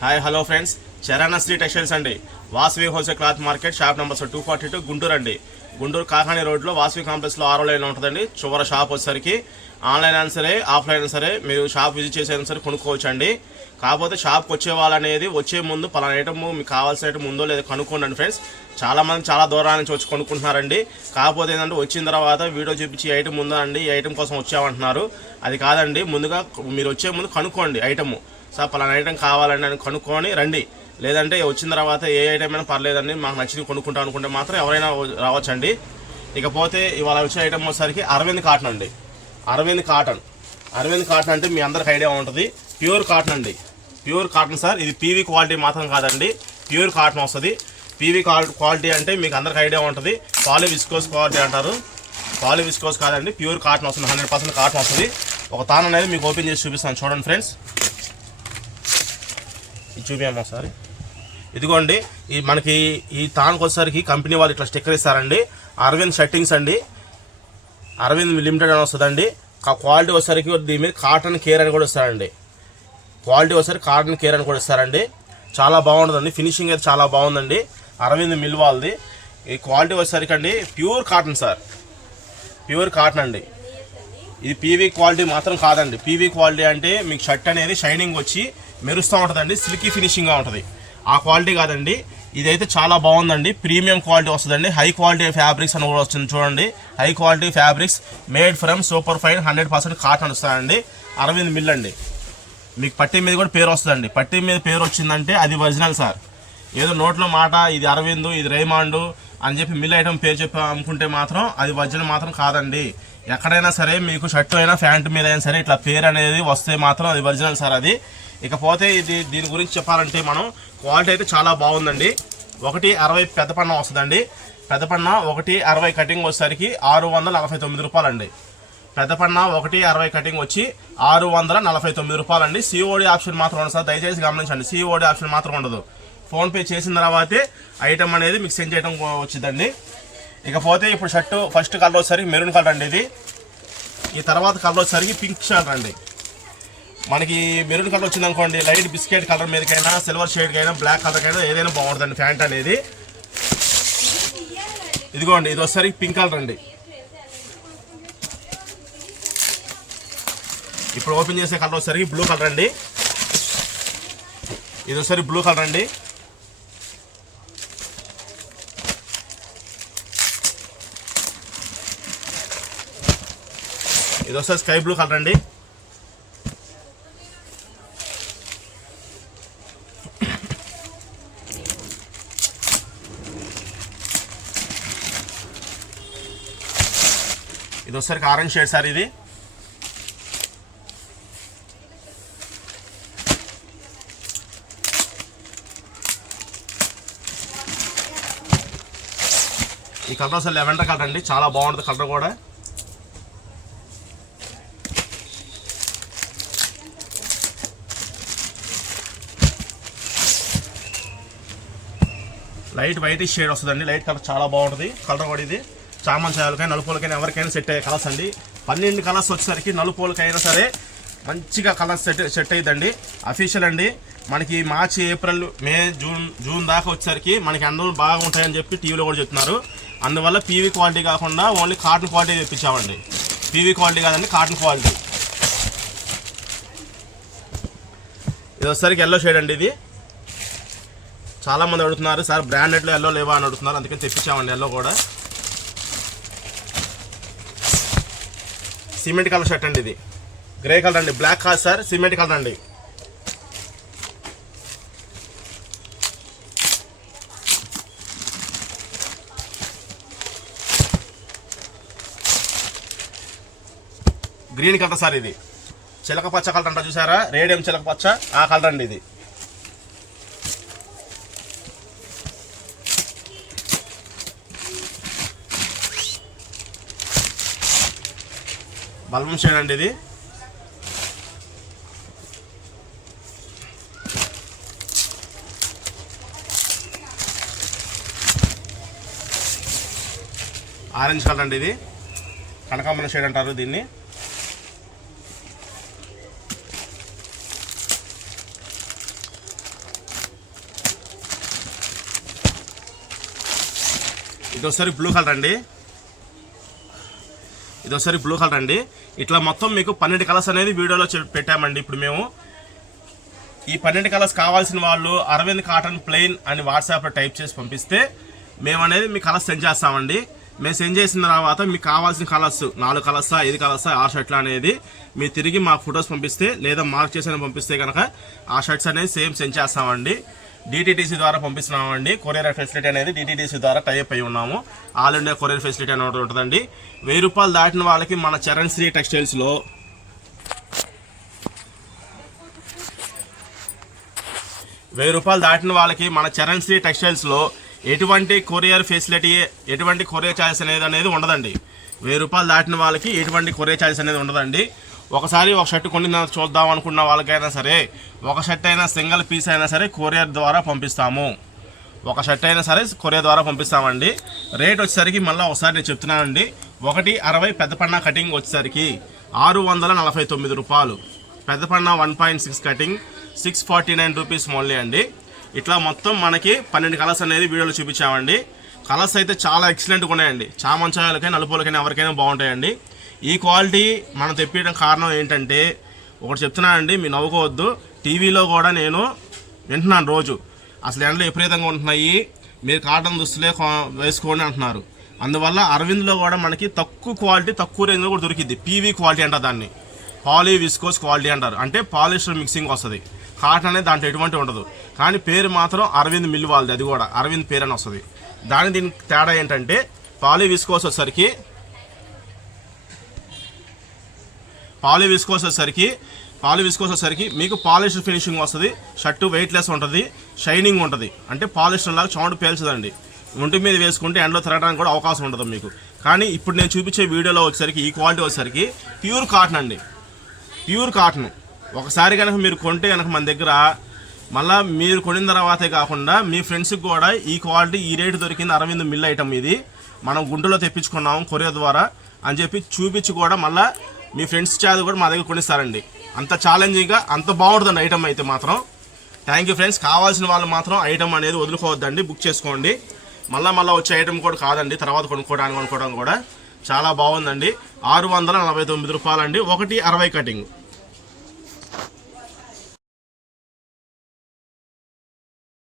Hi hello friends, Charan Sri textiles అండి. Vasavi wholesale cloth market, shop number 242, Guntur అండి. గుంటూరు కాకాని రోడ్లో వాసవి కాంప్లెక్స్లో 6వ లైన్లో ఉంటుందండి. చివరి షాప్ వచ్చేసరికి ఆన్లైన్ అయినా సరే ఆఫ్లైన్ అయినా సరే మీరు షాప్ విజిట్ చేసైనా సరే కొనుక్కోవచ్చు అండి. కాకపోతే షాప్కి వచ్చే వాళ్ళు అనేది వచ్చే ముందు పలానా ఐటమ్ మీకు కావాల్సిన ఐటమ్ ఉందో లేదో కనుక్కోండి ఫ్రెండ్స్. చాలామంది చాలా దూరం నుంచి వచ్చి కొనుక్కుంటున్నారండి. కాకపోతే ఏంటంటే వచ్చిన తర్వాత వీడియో చూపించి ఐటమ్ ఉందా అండి, ఈ ఐటమ్ కోసం వచ్చామంటున్నారు. అది కాదండి, ముందుగా మీరు వచ్చే ముందు కనుక్కోండి ఐటమ్. సార్ పలానా ఐటమ్ కావాలండి అని కనుక్కొని రండి. లేదంటే వచ్చిన తర్వాత ఏ ఐటమ్ అయినా పర్లేదండి, మాకు నచ్చింది కొనుక్కుంటాం అనుకుంటే మాత్రం ఎవరైనా రావచ్చండి. ఇకపోతే ఇవాళ వచ్చే ఐటమ్ వచ్చేసరికి అరవింద్ కాటన్ అండి. అరవింద్ కాటన్ అంటే మీ అందరికి ఐడియా ఉంటుంది. ప్యూర్ కాటన్ అండి, ప్యూర్ కాటన్ సార్. ఇది పీవీ క్వాలిటీ మాత్రం కాదండి, ప్యూర్ కాటన్ వస్తుంది. పీవీ క్వాలిటీ అంటే మీకు అందరికి ఐడియా ఉంటుంది. పాలీ విస్కోస్ క్వాలిటీ అంటారు. పాలీ విస్కోస్ కాదండి, ప్యూర్ కాటన్ వస్తుంది. 100% కాటన్ వస్తుంది. ఒక తాను అనేది మీకు ఓపెన్ చేసి చూపిస్తాను చూడండి ఫ్రెండ్స్. ఇది చూపించాము ఒకసారి. ఇదిగోండి, ఈ మనకి ఈ తానుకు వచ్చేసరికి కంపెనీ వాళ్ళు ఇట్లా స్టిక్కర్ ఇస్తారండి. అరవింద్ షర్టింగ్స్ అండి, అరవింద్ లిమిటెడ్ అని వస్తుందండి. క్వాలిటీ వచ్చేసరికి దీని మీద కాటన్ కేర్ అని కూడా ఇస్తారండి. క్వాలిటీ వచ్చేసరికి కాటన్ కేర్ అని కూడా ఇస్తారండి. చాలా బాగుంటుందండి, ఫినిషింగ్ అయితే చాలా బాగుందండి. అరవింద్ మిల్ వాళ్ళది. ఈ క్వాలిటీ వచ్చేసరికి అండి pure cotton sir, pure cotton అండి. ఇది పీవీ క్వాలిటీ మాత్రం కాదండి. పీవీ క్వాలిటీ అంటే మీకు షర్ట్ అనేది షైనింగ్ వచ్చి మెరుస్తూ ఉంటుందండి, సిల్కీ ఫినిషింగ్గా ఉంటుంది. ఆ క్వాలిటీ కాదండి, ఇదైతే చాలా బాగుందండి. ప్రీమియం క్వాలిటీ వస్తుందండి. హై క్వాలిటీ ఫ్యాబ్రిక్స్ అని కూడా వస్తుంది చూడండి. High quality fabrics made from super fine 100% cotton వస్తుందండి. అరవింద్ మిల్ అండి. మీకు పట్టీ మీద కూడా పేరు వస్తుందండి. పట్టీ మీద పేరు వచ్చిందంటే అది ఒరిజినల్ సార్. ఏదో నోట్లో మాట ఇది అరవింద్, ఇది రేమాండు అని చెప్పి మిల్ ఐటమ్ పేరు చెప్పి అమ్ముకుంటే మాత్రం అది ఒరిజినల్ మాత్రం కాదండి. ఎక్కడైనా సరే మీకు షర్ట్ అయినా ప్యాంటు మీద అయినా సరే ఇట్లా పేరు అనేది వస్తే మాత్రం అది ఒరిజినల్ సార్ అది. ఇకపోతే దీని గురించి చెప్పాలంటే మనం క్వాలిటీ అయితే చాలా బాగుందండి. 1.60 పెద్ద పన్న వస్తుందండి. పెద్ద పన్న 1.60 కటింగ్ వచ్చేసరికి 649 రూపాయలండి. పెద్ద పన్న 1.60 కటింగ్ వచ్చి 649 రూపాయలండి. సిఓడి ఆప్షన్ మాత్రం ఉండదు సార్, దయచేసి గమనించండి. సిఓడి ఆప్షన్ మాత్రం ఉండదు. ఫోన్పే చేసిన తర్వాతే ఐటమ్ అనేది మీకు సెండ్ చేయడం వచ్చిందండి. ఇకపోతే ఇప్పుడు షర్టు ఫస్ట్ కలర్ వచ్చేసరికి మెరూన్ కలర్ అండి ఇది. ఈ తర్వాత కలర్ వచ్చేసరికి పింక్ కలర్ అండి. మనకి మెరూన్ కలర్ వచ్చింది అనుకోండి, లైట్ బిస్కెట్ కలర్ మీదకైనా సిల్వర్ షేడ్కైనా బ్లాక్ కలర్కైనా ఏదైనా బాగుంటుందండి ప్యాంట్ అనేది. ఇదిగోండి, ఇది వచ్చేసరికి పింక్ కలర్ అండి. ఇప్పుడు ఓపెన్ చేసే కలర్ వచ్చేసరికి బ్లూ కలర్ అండి. ఇది వచ్చేసరికి బ్లూ కలర్ అండి. ఇది వచ్చేసి స్కై బ్లూ కలర్ అండి. ఇది వచ్చేసరికి ఆరెంజ్ షేడ్ సార్ ఇది. ఈ కలర్ అసలు లెవెండర్ కలర్ అండి, చాలా బాగుంటుంది కలర్ కూడా. లైట్ వైట్ షేడ్ వస్తుందండి. లైట్ కలర్ చాలా బాగుంటుంది కలర్ కూడా. ఇది చామన్ చాయలకైనా నలుపులకైనా ఎవరికైనా సెట్ అయ్యే కలర్స్ అండి. 12 కలర్స్ వచ్చేసరికి నలుపులకైనా సరే మంచిగా కలర్స్ సెట్ అయ్యిందండి. అఫీషియల్ అండి. మనకి మార్చి ఏప్రిల్ మే జూన్ దాకా వచ్చేసరికి మనకి అందరూ బాగా ఉంటాయని చెప్పి టీవీలో కూడా చెప్తున్నారు. అందువల్ల పీవీ క్వాలిటీ కాకుండా ఓన్లీ కాటన్ క్వాలిటీ తెప్పించామండి. పీవీ క్వాలిటీ కాదండి, కాటన్ క్వాలిటీ. ఇది వచ్చేసరికి ఎల్లో షేడ్ అండి. ఇది చాలామంది అడుగుతున్నారు సార్ బ్రాండెడ్లో ఎల్లో లేవా అని అడుగుతున్నారు, అందుకని తెప్పించామండి ఎల్లో కూడా. సిమెంట్ కలర్ షర్ట్ అండి. ఇది గ్రే కలర్ అండి, బ్లాక్ కాదు సార్, సిమెంట్ కలర్ అండి. Green colour sir. ఇది చిలక పచ్చ కలర్ అంట చూసారా, రేడియం చిలక పచ్చ, ఆ కలర్ అండి. ఇది బల్బం షేడ్ అండి. ఇది ఆరెంజ్ కలర్ అండి. ఇది కనకాంబరం షేడ్ అంటారు దీన్ని. ఇది ఒకసారి బ్లూ కలర్ అండి, ఇది ఒకసారి బ్లూ కలర్ అండి. ఇట్లా మొత్తం మీకు 12 కలర్స్ అనేది వీడియోలో పెట్టామండి. ఇప్పుడు మేము ఈ 12 కలర్స్ కావాల్సిన వాళ్ళు అరవింద్ కాటన్ ప్లెయిన్ అని వాట్సాప్లో టైప్ చేసి పంపిస్తే మేము అనేది మీ కలర్స్ సెండ్ చేస్తామండి. మేము సెండ్ చేసిన తర్వాత మీకు కావాల్సిన కలర్స్ 4 కలర్సా 5 కలర్సా ఆ షర్ట్లు అనేది మీరు తిరిగి మాకు ఫొటోస్ పంపిస్తే లేదా మార్క్ చేసి పంపిస్తే కనుక ఆ షర్ట్స్ అనేది సేమ్ సెండ్ చేస్తామండి. DTDC ద్వారా పంపిస్తున్నామండి. కొరియర్ ఫెసిలిటీ అనేది DTDC ద్వారా టైప్ అయి ఉన్నాము. ఆల్ ఇండియా కొరియర్ ఫెసిలిటీ అనేది ఉంటుందండి. 1000 రూపాయలు దాటిన వాళ్ళకి మన చరణ్ శ్రీ టెక్స్టైల్స్లో 1000 రూపాయలు దాటిన వాళ్ళకి మన చరణ్ శ్రీ టెక్స్టైల్స్లో ఎటువంటి కొరియర్ ఫెసిలిటీ, ఎటువంటి కొరియర్ ఛార్జెస్ అనేది ఉండదండి. 1000 రూపాయలు దాటిన వాళ్ళకి ఎటువంటి కొరియర్ ఛార్జెస్ అనేది ఉండదండి. ఒకసారి ఒక షర్ట్ కొని చూద్దాం అనుకున్న వాళ్ళకైనా సరే, ఒక షర్ట్ అయినా సింగిల్ పీస్ అయినా సరే కొరియర్ ద్వారా పంపిస్తాము. ఒక షర్ట్ అయినా సరే కొరియర్ ద్వారా పంపిస్తామండి. రేట్ వచ్చేసరికి మళ్ళీ ఒకసారి నేను చెప్తున్నానండి. 160 పెద్ద పన్నా కటింగ్ వచ్చేసరికి 649 రూపాయలు. పెద్ద పన్నా 1.6 కటింగ్ 649 రూపీస్ ఓన్లీ అండి. ఇట్లా మొత్తం మనకి 12 కలర్స్ అనేది వీడియోలో చూపించామండి. కలర్స్ అయితే చాలా ఎక్సలెంట్గా ఉన్నాయండి. చామంచాయాలకైనా నలుపులకైనా ఎవరికైనా బాగుంటాయండి. ఈ క్వాలిటీ మనం తెప్పించడం కారణం ఏంటంటే ఒకటి చెప్తున్నానండి, మీరు నవ్వుకోవద్దు. టీవీలో కూడా నేను వింటున్నాను రోజు, అసలు ఎండలు విపరీతంగా ఉంటున్నాయి, మీరు కాటన్ దుస్తులే వేసుకోండి అంటున్నారు. అందువల్ల అరవింద్లో కూడా మనకి తక్కువ క్వాలిటీ తక్కువ రేంజ్లో కూడా దొరికిద్ది. పీవీ క్వాలిటీ అంటారు దాన్ని, పాలీ విస్కోస్ క్వాలిటీ అంటారు. అంటే పాలిస్టర్ మిక్సింగ్ వస్తుంది. కాటన్ అనేది దాంట్లో ఎటువంటి ఉండదు. కానీ పేరు మాత్రం అరవింద్ మిల్ వాళ్ళది, అది కూడా అరవింద్ పేరు అని వస్తుంది. దీనికి తేడా ఏంటంటే పాలీ విస్కోస్ వచ్చేసరికి మీకు పాలిస్టర్ ఫినిషింగ్ వస్తుంది. షర్టు వెయిట్లెస్ ఉంటుంది, షైనింగ్ ఉంటుంది. అంటే పాలిస్టర్ లాగా చౌంట్ పేల్చదండి. ఒంటి మీద వేసుకుంటే ఎండలో తిరగడానికి కూడా అవకాశం ఉంటుంది మీకు. కానీ ఇప్పుడు నేను చూపించే వీడియోలో వచ్చేసరికి ఈ క్వాలిటీ వచ్చేసరికి ప్యూర్ కాటన్ అండి, ప్యూర్ కాటన్. ఒకసారి కనుక మీరు కొంటే కనుక మన దగ్గర మళ్ళీ మీరు కొనిన తర్వాతే కాకుండా మీ ఫ్రెండ్స్కి కూడా ఈ క్వాలిటీ ఈ రేటు దొరికింది, అరవింద్ మిల్ ఐటమ్ ఇది, మనం గుంటూరులో తెప్పించుకున్నాము కొరియర్ ద్వారా అని చెప్పి చూపించి కూడా మళ్ళీ మీ ఫ్రెండ్స్ చేత కూడా మా దగ్గర కొనిస్తారండి. అంత ఛాలెంజింగ్గా అంత బాగుంటుందండి ఐటమ్ అయితే మాత్రం. Thank you friends. కావాల్సిన వాళ్ళు మాత్రం ఐటమ్ అనేది వదులుకోవద్దండి, బుక్ చేసుకోండి. మళ్ళీ వచ్చే ఐటమ్ కూడా కాదండి, తర్వాత కొనుక్కోవడం కూడా చాలా బాగుందండి. 649 రూపాయలండి. 160 కటింగ్.